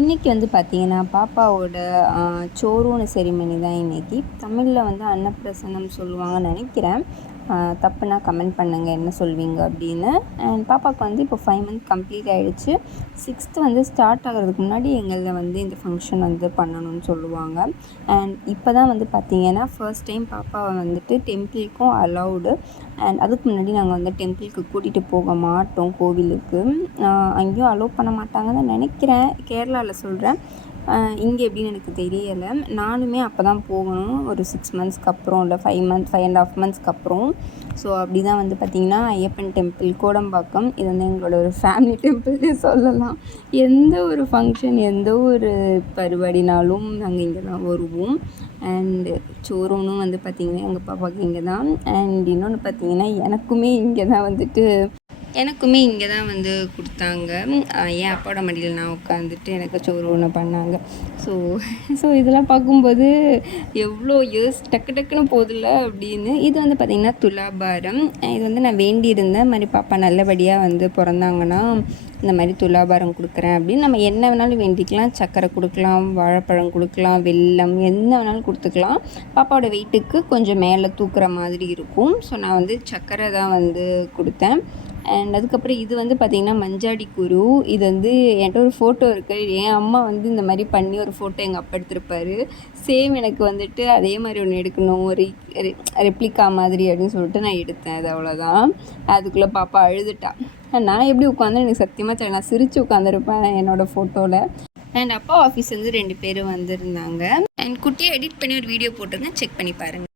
இன்றைக்கி வந்து பார்த்திங்கன்னா பாப்பாவோட சோறுன்னு செரிமனி தான் இன்றைக்கி. தமிழில் வந்து அன்னப்பிரசனம் சொல்லுவாங்கன்னு நினைக்கிறேன். தப்புனா கமெண்ட் பண்ணுங்கள் என்ன சொல்வீங்க அப்படின்னு. அண்ட் பாப்பாவுக்கு வந்து இப்போ 5 மந்த் கம்ப்ளீட் ஆகிடுச்சு. 6th வந்து ஸ்டார்ட் ஆகிறதுக்கு முன்னாடி எங்களில் வந்து இந்த ஃபங்க்ஷன் வந்து பண்ணணும்னு சொல்லுவாங்க. அண்ட் இப்போ தான் வந்து பார்த்திங்கன்னா ஃபர்ஸ்ட் டைம் பாப்பாவை வந்துட்டு டெம்பிளுக்கும் அலௌடு. அண்ட் அதுக்கு முன்னாடி நாங்கள் வந்து டெம்பிளுக்கு கூட்டிகிட்டு போக மாட்டோம் கோவிலுக்கு. அங்கேயும் அலோவ் பண்ண மாட்டாங்கன்னு நினைக்கிறேன், கேரளாவில் சொல்கிறேன். இங்கே எப்படின்னு எனக்கு தெரியலை. நானுமே அப்போ தான் போகணும், ஒரு 6 மந்த்ஸ்க்கு அப்புறம், இல்லை 5.5 மந்த்ஸ்க்கு அப்புறம். ஸோ அப்படி தான் வந்து பார்த்திங்கன்னா ஐயப்பன் டெம்பிள் கோடம்பாக்கம், இது வந்து எங்களோட ஒரு ஃபேமிலி டெம்பிள்னே சொல்லலாம். எந்த ஒரு ஃபங்க்ஷன், எந்த ஒரு பருவாடினாலும் நாங்கள் இங்கே தான் வருவோம். அண்டு சோறுனும் வந்து பார்த்திங்கன்னா எங்கள் பாப்பாவுக்கு இங்கே தான். அண்ட் இன்னொன்று பார்த்திங்கன்னா எனக்குமே இங்கே தான் வந்து கொடுத்தாங்க. என் அப்பாவோட மடியில் நான் உட்காந்துட்டு எனக்கு சோறு ஒன்று பண்ணாங்க. ஸோ இதெல்லாம் பார்க்கும்போது எவ்வளோ இயர்ஸ் டக்குன்னு போதில்ல அப்படின்னு. இது வந்து பார்த்திங்கன்னா துலாபாரம். இது வந்து நான் வேண்டியிருந்தேன், மாதிரி பாப்பா நல்லபடியாக வந்து பிறந்தாங்கன்னா இந்த மாதிரி துலாபாரம் கொடுக்குறேன் அப்படின்னு. நம்ம என்ன வேணாலும் வேண்டிக்கலாம், சர்க்கரை கொடுக்கலாம், வாழைப்பழம் கொடுக்கலாம், வெல்லம் என்ன வேணாலும் கொடுத்துக்கலாம். பாப்பாவோட வெயிட்டுக்கு கொஞ்சம் மேலே தூக்குற மாதிரி இருக்கும். ஸோ நான் வந்து சர்க்கரை தான் வந்து கொடுத்தேன். அண்ட் அதுக்கப்புறம் இது வந்து பார்த்திங்கன்னா மஞ்சாடி குரு. இது வந்து என்கிட்ட ஒரு ஃபோட்டோ இருக்குது. என் அம்மா வந்து இந்த மாதிரி பண்ணி ஒரு ஃபோட்டோ எங்கள் அப்பா எடுத்திருப்பாரு. சேம் எனக்கு வந்துட்டு அதே மாதிரி ஒன்று எடுக்கணும், ஒரு ரெப்ளிகா மாதிரி அப்படின்னு சொல்லிட்டு நான் எடுத்தேன். அது அவ்வளோதான். அதுக்குள்ளே பாப்பா அழுதுட்டா. நான் எப்படி உட்காந்து எனக்கு சத்தியமாக தெரியல, நான் சிரித்து உட்காந்துருப்பேன் என்னோடய ஃபோட்டோவில். அண்ட் அப்பா ஆஃபீஸ் வந்து 2 பேரும் வந்திருந்தாங்க. அண்ட் குட்டியை எடிட் பண்ணி ஒரு வீடியோ போட்டிருக்கேன், செக் பண்ணி பாருங்கள்.